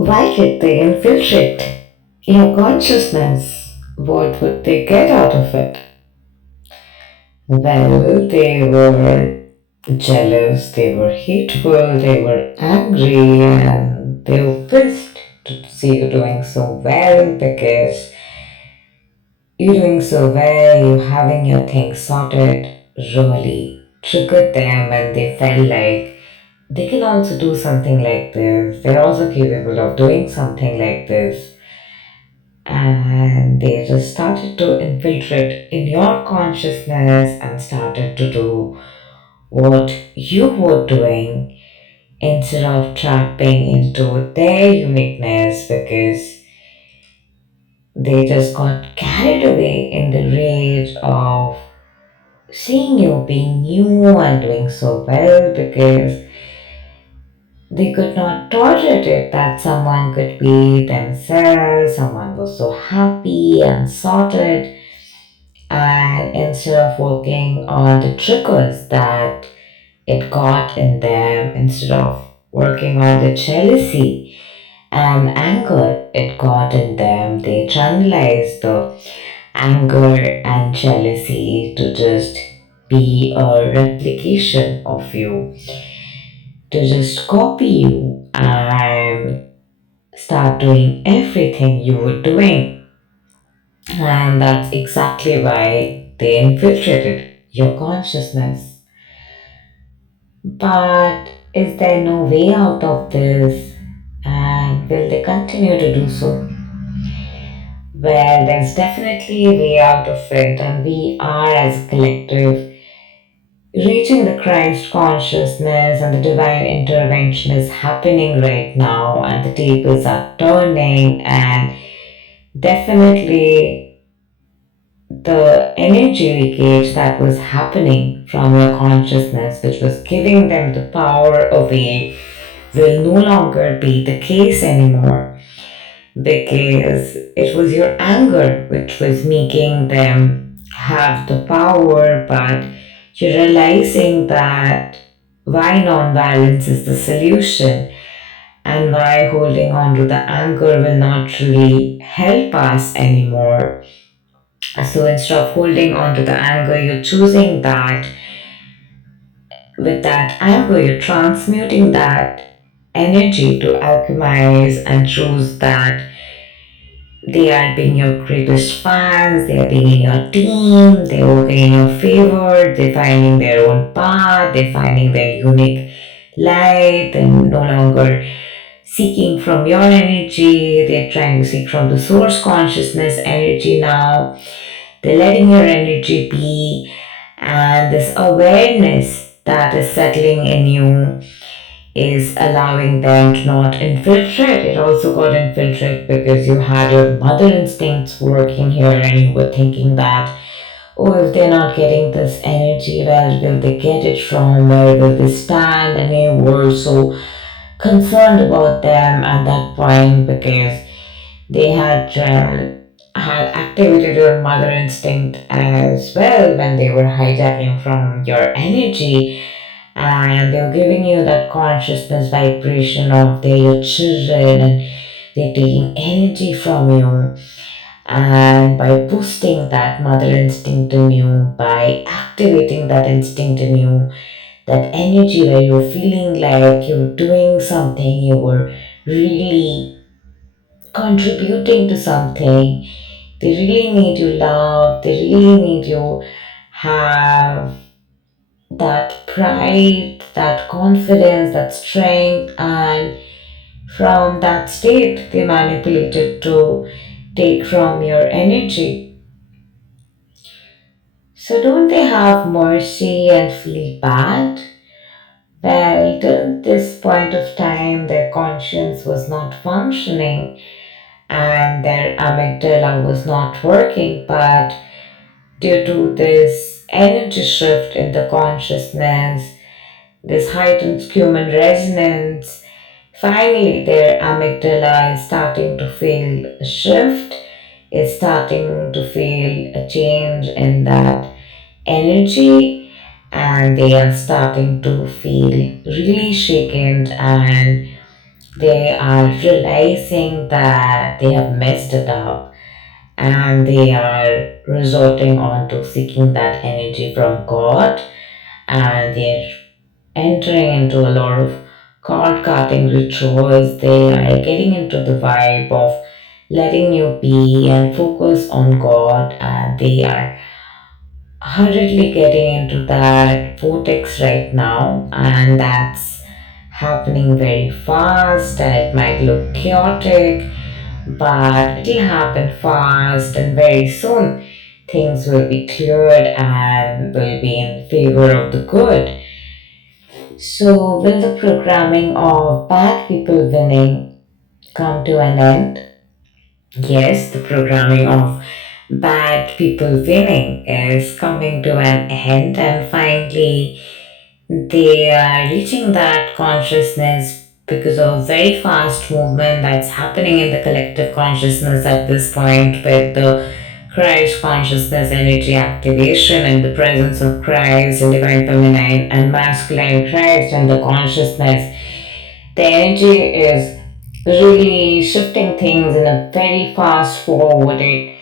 Why did they infiltrate your consciousness? What would they get out of it? Well, they were jealous, they were hateful, they were angry, and they were pissed to see you doing so well because you're doing so well, you're having your things sorted, really triggered them, and they felt like they can also do something like this. They're also capable of doing something like this. And they just started to infiltrate in your consciousness and started to do what you were doing instead of tapping into their uniqueness because they just got carried away in the rage of seeing you being new and doing so well because they could not tolerate it that someone could be themselves, someone was so happy and sorted, and instead of working on the triggers that it got in them, instead of working on the jealousy and anger it got in them, they channelized the anger and jealousy to just be a replication of you, to just copy you and start doing everything you were doing. And that's exactly why they infiltrated your consciousness. But is there no way out of this? And will they continue to do so? Well, there's definitely a way out of it, and we are, as a collective, reaching the Christ consciousness, and the divine intervention is happening right now, and the tables are turning, and definitely the energy leakage that was happening from your consciousness, which was giving them the power away, will no longer be the case anymore because it was your anger which was making them have the power, but you're realizing that why non-violence is the solution and why holding on to the anger will not really help us anymore. So instead of holding on to the anger, you're choosing that with that anger, you're transmuting that energy to alchemize and choose that they are being your greatest fans, they are being in your team, they're working in your favor, they're finding their own path, they're finding their unique light, and no longer seeking from your energy, they're trying to seek from the source consciousness energy now. They're letting your energy be, and this awareness that is settling in you is allowing them to not infiltrate. It also got infiltrated because you had your mother instincts working here and you were thinking that, oh, if they're not getting this energy, where will they get it from? Where will they stand? And you were so concerned about them at that point because they had activated your mother instinct as well when they were hijacking from your energy, and they were giving you that consciousness vibration of they're your children and they're taking energy from you. And by boosting that mother instinct in you, by activating that instinct in you, that energy where you're feeling like you're doing something, you were really contributing to something, they really need you love, they really need you have that pride, that confidence, that strength, and from that state, they manipulated to take from your energy. So, don't they have mercy and feel bad? Well, till this point of time, their conscience was not functioning and their amygdala was not working, but due to this energy shift in the consciousness, this heightened human resonance, finally their amygdala is starting to feel a shift, is starting to feel a change in that energy, and they are starting to feel really shaken and They are realizing that they have messed it up, and they are resorting on to seeking that energy from God, and they're entering into a lot of card cutting rituals. They are getting into the vibe of letting you be and focus on God, and they are hurriedly getting into that vortex right now, and that's happening very fast, and it might look chaotic, but it'll happen fast, and very soon things will be cleared and will be in favor of the good. So, will the programming of bad people winning come to an end? Yes, the programming of bad people winning is coming to an end, and finally they are reaching that consciousness because of very fast movement that's happening in the collective consciousness at this point, with the Christ consciousness energy activation and the presence of Christ and divine feminine and masculine Christ and the consciousness. The energy is really shifting things in a very fast forwarded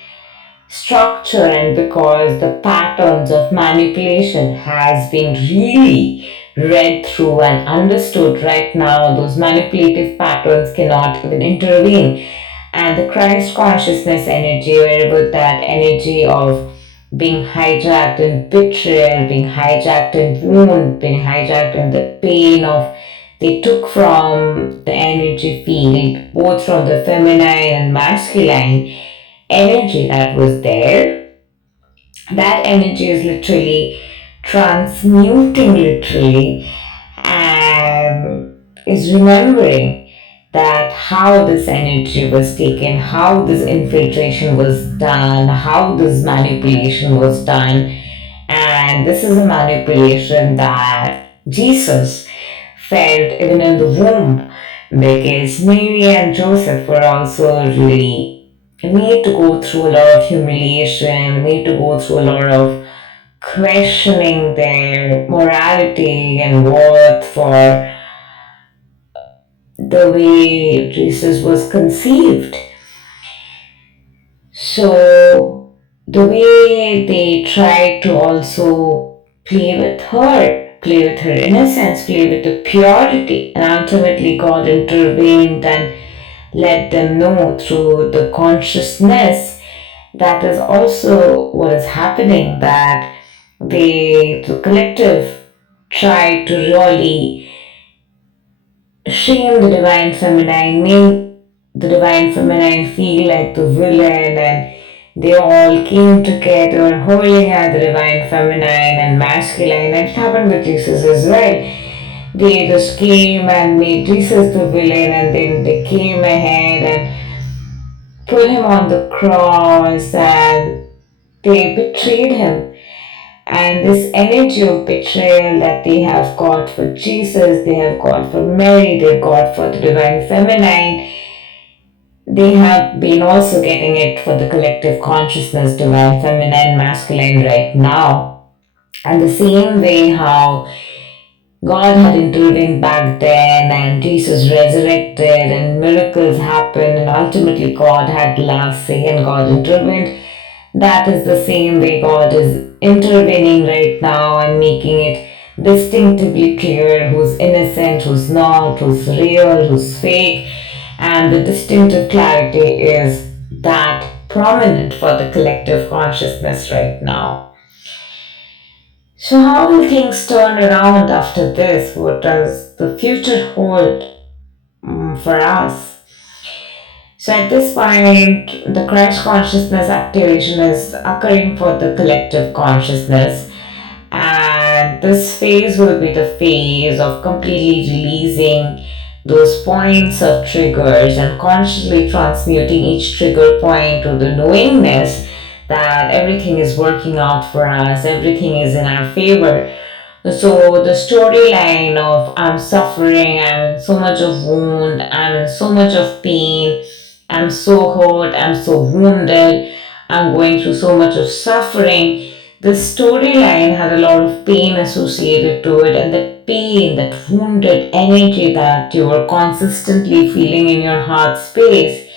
structure, and because the patterns of manipulation has been really read through and understood right now, those manipulative patterns cannot even intervene. And the Christ consciousness energy, wherever that energy of being hijacked in betrayal, being hijacked in wound, being hijacked in the pain of they took from the energy field, both from the feminine and masculine energy that was there. That energy is literally transmuting, literally, and is remembering that how this energy was taken, how this infiltration was done, how this manipulation was done. And this is a manipulation that Jesus felt even in the womb, because Mary and Joseph were also really made to go through a lot of humiliation, made to go through a lot of questioning their morality and worth for the way Jesus was conceived. So, the way they tried to also play with her innocence, play with the purity, and ultimately God intervened and let them know through the consciousness that is also what is happening, that the collective tried to really shame the divine feminine, make the divine feminine feel like the villain, and they all came together holding out the divine feminine and masculine. And it happened with Jesus as well. They just came and made Jesus the villain, and then they came ahead and put him on the cross, and they betrayed him. And this energy of betrayal that they have got for Jesus, they have got for Mary, they've got for the divine feminine, they have been also getting it for the collective consciousness, divine feminine, masculine right now. And the same way how God had intervened back then, and Jesus resurrected, and miracles happened, and ultimately God had the last say, and God intervened. That is the same way God is intervening right now and making it distinctively clear who's innocent, who's not, who's real, who's fake, and the distinctive clarity is that prominent for the collective consciousness right now. So, how will things turn around after this? What does the future hold for us? So, at this point, the Christ consciousness activation is occurring for the collective consciousness, and this phase will be the phase of completely releasing those points of triggers and consciously transmuting each trigger point to the knowingness that everything is working out for us, everything is in our favor. So the storyline of I'm suffering, I'm in so much of wound, I'm in so much of pain, I'm so hurt, I'm so wounded, I'm going through so much of suffering. The storyline had a lot of pain associated to it, and the pain, that wounded energy that you were consistently feeling in your heart space,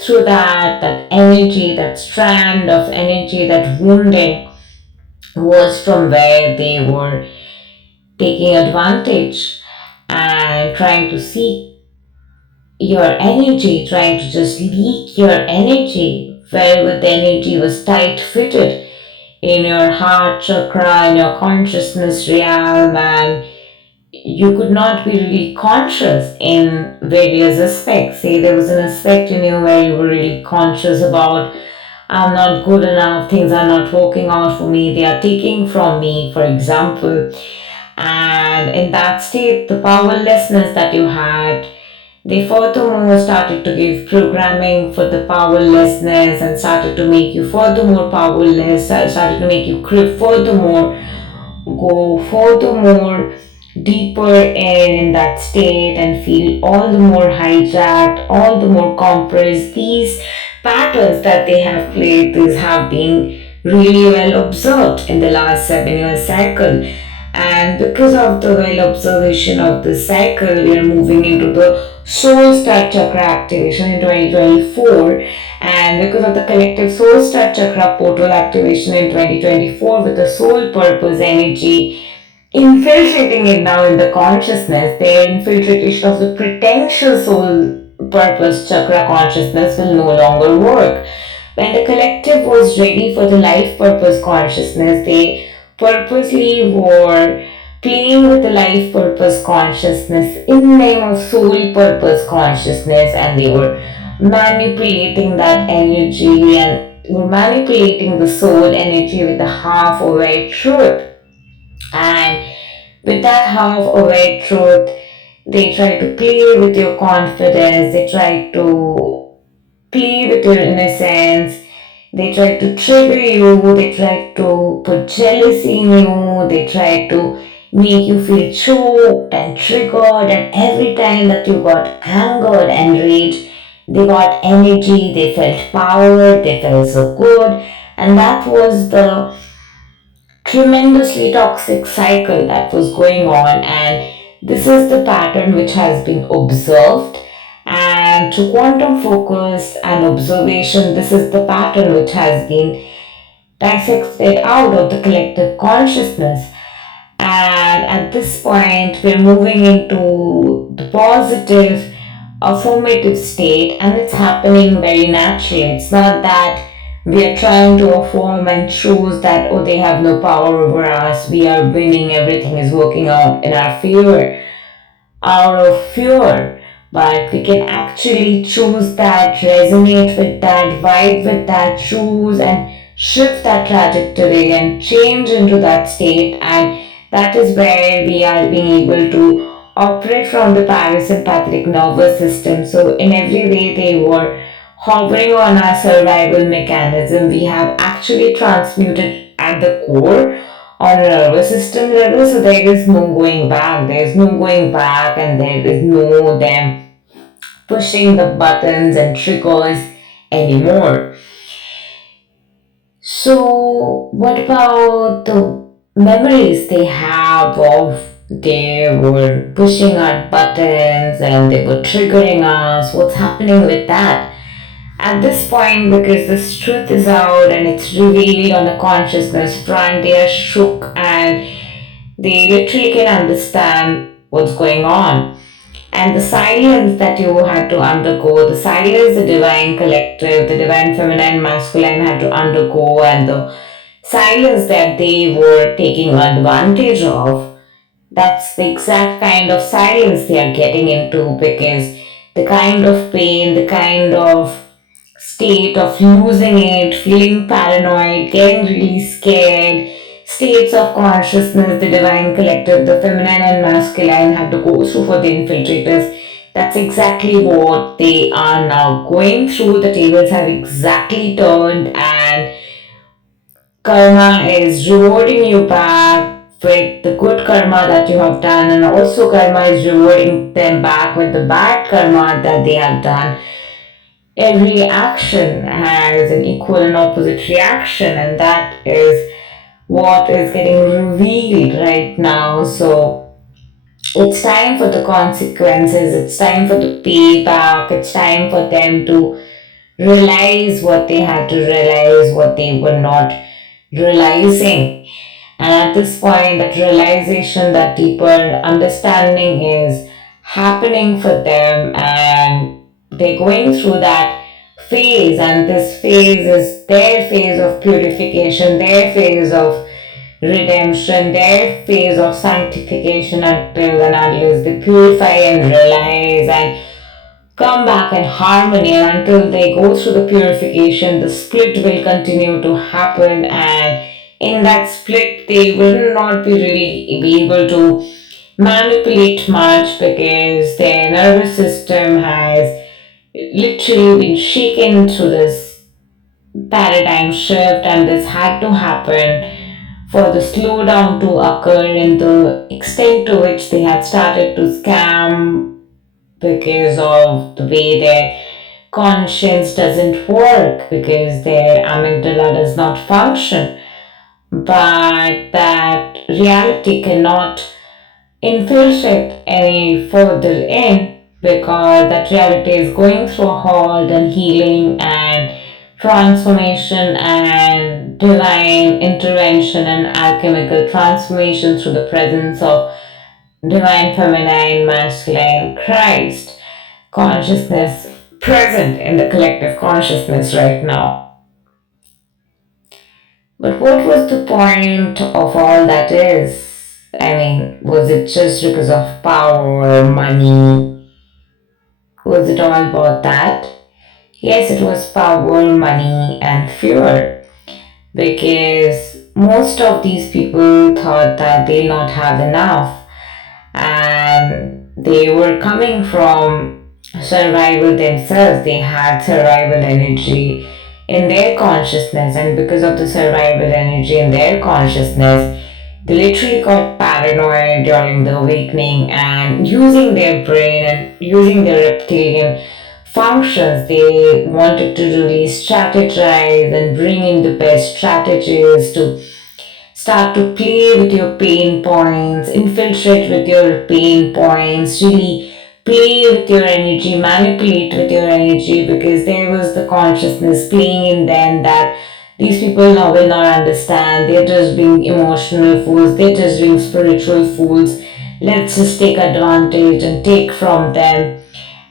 through that energy, that strand of energy, that wounding was from where they were taking advantage and trying to seek your energy, trying to just leak your energy, where the energy was tight fitted in your heart chakra, in your consciousness realm, and you could not be really conscious in various aspects. Say there was an aspect in you where you were really conscious about, I'm not good enough, things are not working out for me, they are taking from me, for example. And in that state, the powerlessness that you had, they furthermore started to give programming for the powerlessness and started to make you furthermore powerless, started to make you furthermore go furthermore deeper in that state and feel all the more hijacked, all the more compressed. These patterns that they have played, these have been really well observed in the last 7 year cycle. And because of the well observation of this cycle, we are moving into the soul star chakra activation in 2024. And because of the collective soul star chakra portal activation in 2024 with the soul purpose energy infiltrating it now in the consciousness, the infiltration of the potential soul purpose chakra consciousness will no longer work. When the collective was ready for the life purpose consciousness, they purposely were playing with the life purpose consciousness in the name of soul purpose consciousness, and they were manipulating that energy and were manipulating the soul energy with the half aware truth. And with that half aware truth, they try to play with your confidence, they try to play with your innocence, they try to trigger you, they try to put jealousy in you, they try to make you feel choked and triggered, and every time that you got angered and rage, they got energy, they felt power, they felt so good, and that was the tremendously toxic cycle that was going on. And this is the pattern which has been observed, and to quantum focus and observation, this is the pattern which has been dissected out of the collective consciousness. And at this point, we're moving into the positive, affirmative state, and it's happening very naturally. It's not that we are trying to affirm and choose that, oh, they have no power over us, we are winning, everything is working out in our favor, out of fear. But we can actually choose that, resonate with that, vibe with that, choose and shift that trajectory and change into that state. And that is where we are being able to operate from the parasympathetic nervous system. So, in every way, they were hovering on our survival mechanism. We have actually transmuted at the core on a nervous system level, so there is no going back. There is no going back, and there is no them pushing the buttons and triggers anymore. So, what about the memories they have of they were pushing our buttons and they were triggering us? What's happening with that? At this point, because this truth is out and it's revealed on the consciousness front, they are shook and they literally can understand what's going on. And the silence that you had to undergo, the silence the divine collective, the divine feminine masculine had to undergo, and the silence that they were taking advantage of, that's the exact kind of silence they are getting into, because the kind of pain, the kind of state of losing it, feeling paranoid, getting really scared, states of consciousness, the divine collective, the feminine and masculine had to go through for the infiltrators. That's exactly what they are now going through. The tables have exactly turned, and karma is rewarding you back with the good karma that you have done, and also karma is rewarding them back with the bad karma that they have done. Every action has an equal and opposite reaction, and that is what is getting revealed right now. So It's time for the consequences, it's time for the payback, it's time for them to realize what they had to realize, what they were not realizing. And at this point, that realization, that deeper understanding is happening for them, and they're going through that phase. And this phase is their phase of purification, their phase of redemption, their phase of sanctification until and unless they purify and realize and come back in harmony. And until they go through the purification, the split will continue to happen, and in that split they will not be really be able to manipulate much because their nervous system has literally been shaken through this paradigm shift, and this had to happen for the slowdown to occur in the extent to which they had started to scam because of the way their conscience doesn't work, because their amygdala does not function. But that reality cannot infiltrate any further in, because that reality is going through a halt and healing and transformation and divine intervention and alchemical transformation through the presence of divine feminine masculine Christ consciousness present in the collective consciousness right now. But what was the point of all that is? I mean, was it just because of power, money? Was it all about that? Yes, it was power, money, and fear. Because most of these people thought that they'll not have enough, and they were coming from survival themselves. They had survival energy in their consciousness, and because of the survival energy in their consciousness, they literally got paranoid during the awakening, and using their brain and using their reptilian functions, they wanted to really strategize and bring in the best strategies to start to play with your pain points, infiltrate with your pain points, really play with your energy, manipulate with your energy, because there was the consciousness playing in them that these people now will not understand. They're just being emotional fools, they're just being spiritual fools. Let's just take advantage and take from them.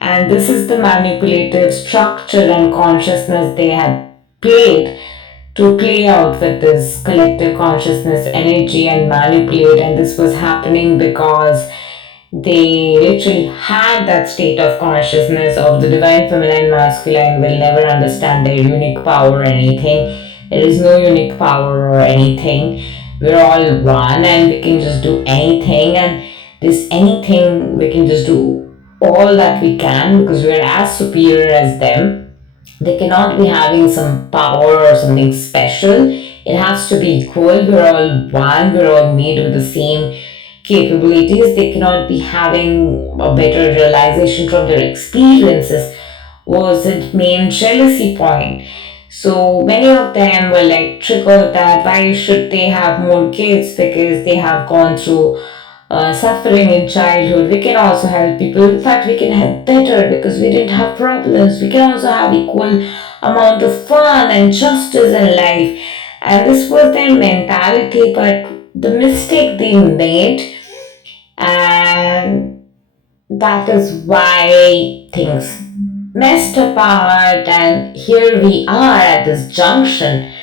And this is the manipulative structure and consciousness they had played to play out with this collective consciousness energy and manipulate. And this was happening because they literally had that state of consciousness of the divine feminine masculine will never understand their unique power or anything. There is no unique power or anything. We're all one and we can just do anything, and this anything we can just do all that we can because we're as superior as them. They cannot be having some power or something special. It has to be equal. We're all one. We're all made with the same capabilities. They cannot be having a better realization from their experiences. Was it main jealousy point? So many of them were like triggered that why should they have more kids because they have gone through suffering in childhood. We can also help people. In fact, we can help better because we didn't have problems. We can also have equal amount of fun and justice in life. And this was their mentality, but the mistake they made, and that is why things messed apart. And here we are at this junction,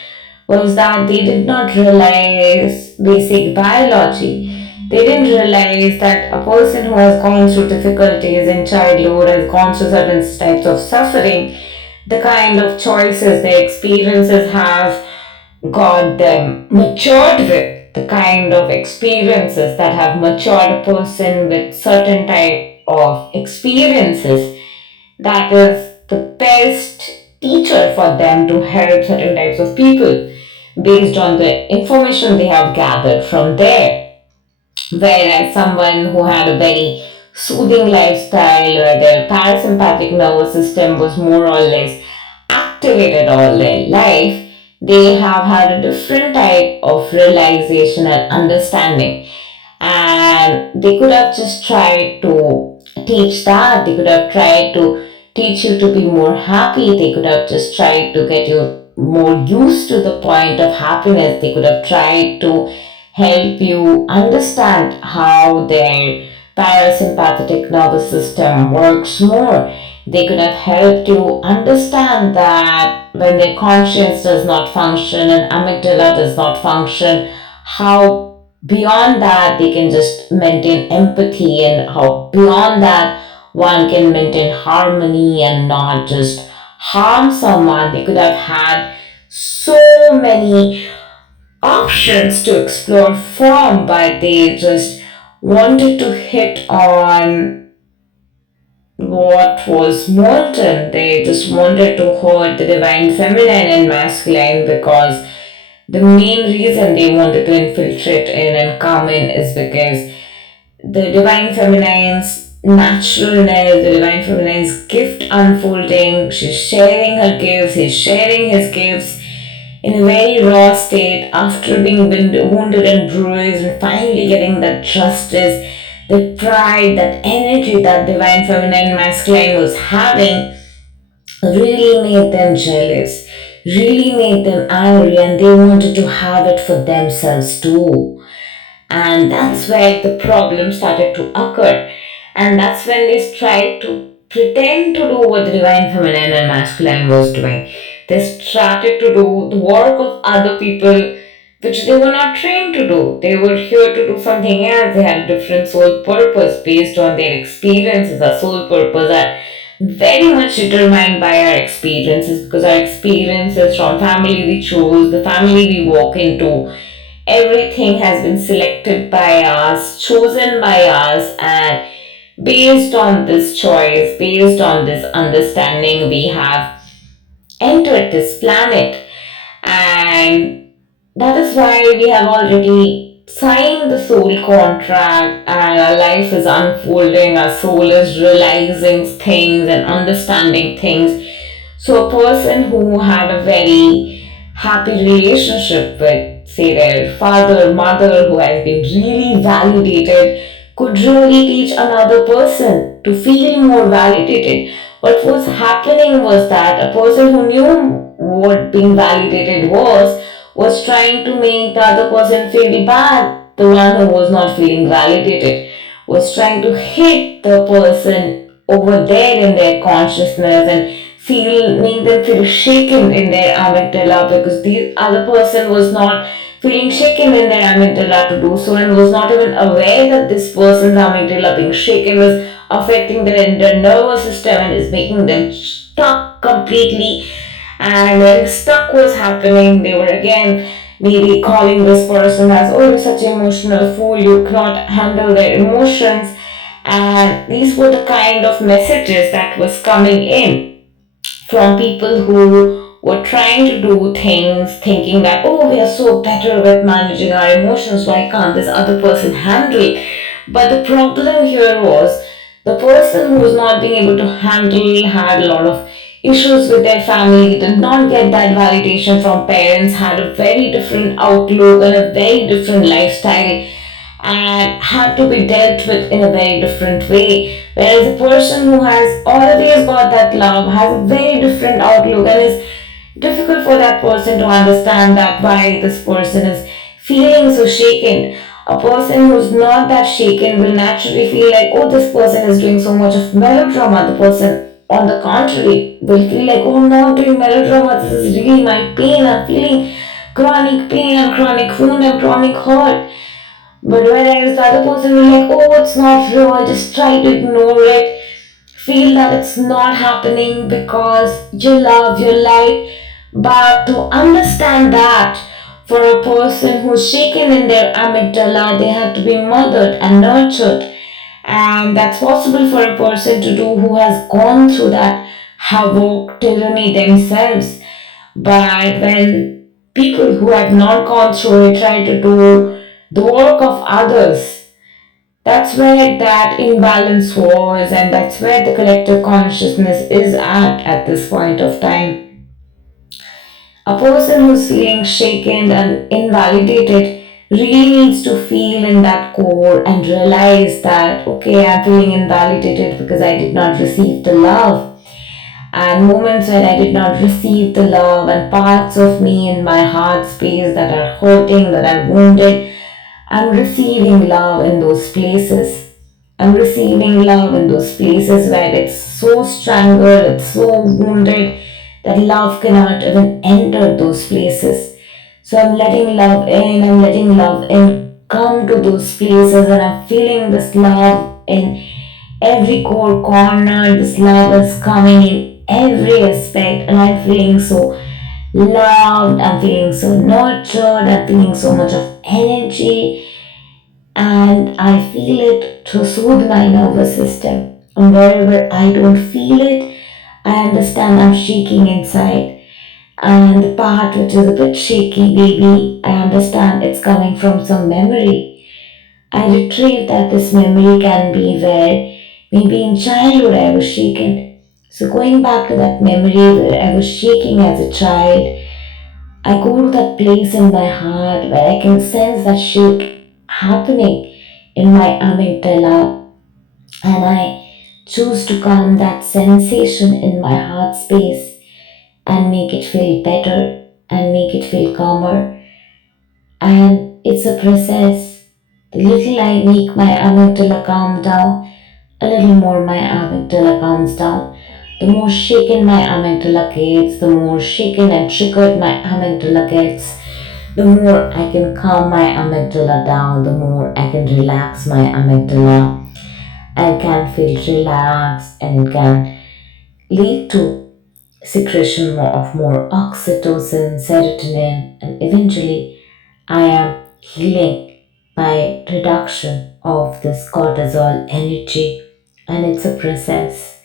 was that they did not realize basic biology. They didn't realize that a person who has gone through difficulties in childhood, has gone through certain types of suffering, the kind of choices their experiences have got them matured with, the kind of experiences that have matured a person with certain type of experiences, that is the best teacher for them to help certain types of people based on the information they have gathered from there. Whereas someone who had a very soothing lifestyle where their parasympathetic nervous system was more or less activated all their life, they have had a different type of realization and understanding. And they could have just tried to teach that. They could have tried to teach you to be more happy. They could have just tried to get you more used to the point of happiness. They could have tried to help you understand how their parasympathetic nervous system works more. They could have helped you understand that when their conscience does not function and amygdala does not function, how beyond that they can just maintain empathy, and how beyond that one can maintain harmony and not just harm someone. They could have had so many options to explore from, but they just wanted to hit on what was molten. They just wanted to hurt the divine feminine and masculine, because the main reason they wanted to infiltrate in and come in is because the divine feminine's naturalness, the divine feminine's gift unfolding, she's sharing her gifts, he's sharing his gifts in a very raw state after being wounded and bruised, and finally getting that justice, the pride, that energy that divine feminine masculine was having really made them jealous, really made them angry, and they wanted to have it for themselves too. And that's where the problem started to occur. And that's when they tried to pretend to do what the divine feminine and masculine was doing. They started to do the work of other people which they were not trained to do. They were here to do something else. They had a different soul purpose based on their experiences. Our soul purpose are very much determined by our experiences, because our experiences from family we chose, the family we walk into, everything has been selected by us, chosen by us, and based on this choice, based on this understanding, we have entered this planet. And that is why we have already signed the soul contract, and our life is unfolding, our soul is realizing things and understanding things. So, a person who had a very happy relationship with, say, their father, mother, who has been really validated, could really teach another person to feel more validated. What was happening was that a person who knew what being validated was trying to make the other person feel bad. The one who was not feeling validated was trying to hit the person over there in their consciousness and make them feel shaken in their amygdala, because the other person was not feeling shaken in their amygdala to do so, and was not even aware that this person's amygdala being shaken was affecting their nervous system and is making them stuck completely. And when stuck was happening, they were again maybe calling this person as, oh, you're such an emotional fool, you cannot handle their emotions. And these were the kind of messages that was coming in from people who were trying to do things thinking that, oh, we are so better with managing our emotions, why can't this other person handle it? But the problem here was the person who was not being able to handle had a lot of issues with their family, did not get that validation from parents, had a very different outlook and a very different lifestyle, and had to be dealt with in a very different way. Whereas a person who has always got that love has a very different outlook, and is difficult for that person to understand that why this person is feeling so shaken. A person who's not that shaken will naturally feel like, oh, this person is doing so much of melodrama. The person, on the contrary, will feel like, oh, I'm not doing melodrama. This is really my pain. I'm feeling chronic pain and chronic wound and chronic hurt. But whereas the other person will like, oh, it's not real, just try to ignore it. Feel that it's not happening because you love your life. But to understand that for a person who's shaken in their amygdala, they have to be mothered and nurtured. And that's possible for a person to do who has gone through that havoc, tyranny themselves. But when people who have not gone through it try to do the work of others, that's where that imbalance was, and that's where the collective consciousness is at this point of time. A person who's feeling shaken and invalidated really needs to feel in that core and realize that, okay, I'm feeling invalidated because I did not receive the love. And moments when I did not receive the love, and parts of me in my heart space that are hurting, that are wounded, I'm receiving love in those places. I'm receiving love in those places where it's so strangled, it's so wounded that love cannot even enter those places. So I'm letting love in, I'm letting love in come to those places, and I'm feeling this love in every core corner. This love is coming in every aspect, and I'm feeling so loved, I'm feeling so nurtured, I'm feeling so much of energy, and I feel it to soothe my nervous system. And wherever I don't feel it, I understand I'm shaking inside. And the part which is a bit shaky, baby, I understand it's coming from some memory. I retrieve that this memory can be where maybe in childhood I was shaken. So going back to that memory where I was shaking as a child, I go to that place in my heart where I can sense that shake happening in my amygdala, and I choose to calm that sensation in my heart space and make it feel better and make it feel calmer. And it's a process. The little I make my amygdala calm down, a little more my amygdala calms down. The more shaken my amygdala gets, the more shaken and triggered my amygdala gets, the more I can calm my amygdala down, the more I can relax my amygdala. I can feel relaxed, and it can lead to secretion of more oxytocin, serotonin, and eventually I am healing by reduction of this cortisol energy, and it's a process.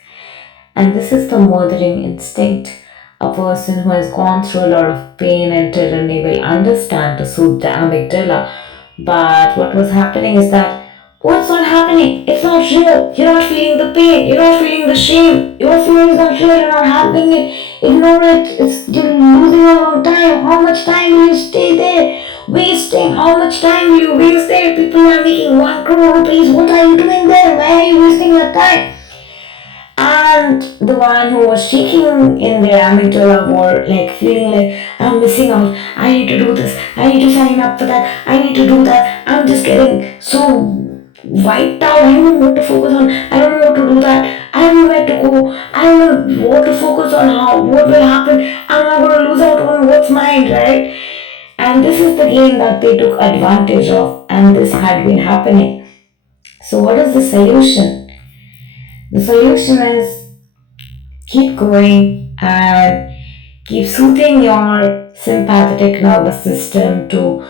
And this is the mothering instinct. A person who has gone through a lot of pain and tyranny will understand to soothe the amygdala. But what was happening is that what's not happening? It's not real. You're not feeling the pain. You're not feeling the shame. Your fear is not real. You're not having it. Ignore it. You're losing a lot of time. How much time will you stay there? Wasting. How much time will you waste there? People are making 1 crore rupees. What are you doing there? Why are you wasting your time? And the one who was shaking in their amygdala were like feeling like, I'm missing out. I need to do this. I need to sign up for that. I need to do that. I'm just getting so wiped out. I don't know what to focus on. I don't know what to do that. I don't know where to go. I don't know what to focus on. How what will happen. I'm not going to lose out on what's mine, right? And this is the game that they took advantage of, and this had been happening. So what is the solution? The solution is keep going and keep soothing your sympathetic nervous system to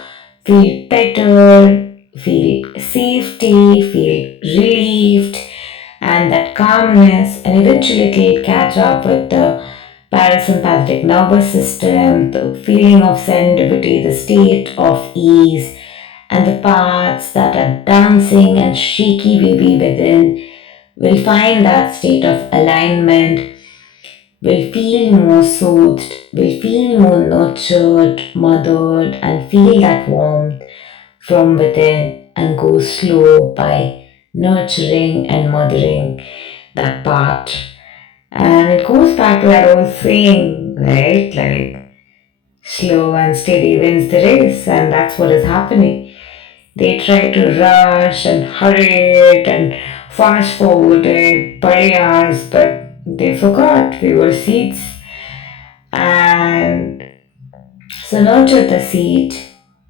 feel better, feel safety, feel relieved, and that calmness, and eventually it will catch up with the parasympathetic nervous system, the feeling of serendipity, the state of ease, and the parts that are dancing and shaky baby within will find that state of alignment, will feel more soothed, will feel more nurtured, mothered, and feel that warmth from within, and go slow by nurturing and mothering that part. And it goes back to that old saying, right? Like, slow and steady wins the race, and that's what is happening. They try to rush and hurry it and fast forward it, barriers, but they forgot we were seeds. And so nurture the seed,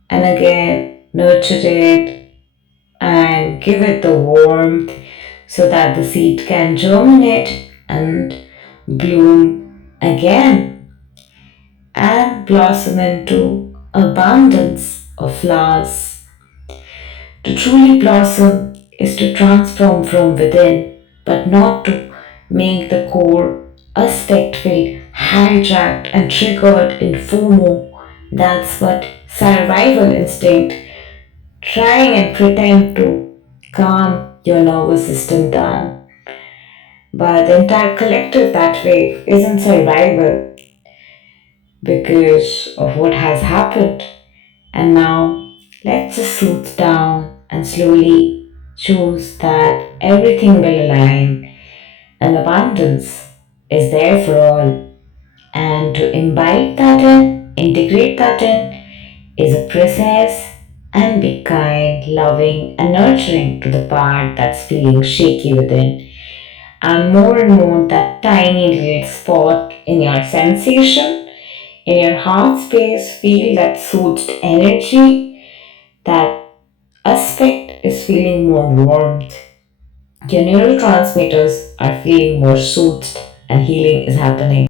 and again nurture it and give it the warmth so that the seed can germinate and bloom again and blossom into abundance of flowers. To truly blossom is to transform from within, but not to make the core aspect feel hijacked and triggered in FOMO. That's what survival instinct, trying and pretend to calm your nervous system down. But the entire collective that way isn't survival because of what has happened. And now Let's just soothe down and slowly choose that everything will align and abundance is there for all. And to imbibe that in, integrate that in, is a process and be kind, loving, and nurturing to the part that's feeling shaky within. And more that tiny little spot in your sensation, in your heart space, feel that soothed energy, that aspect is feeling more warmth. Your neurotransmitters are feeling more soothed and healing is happening.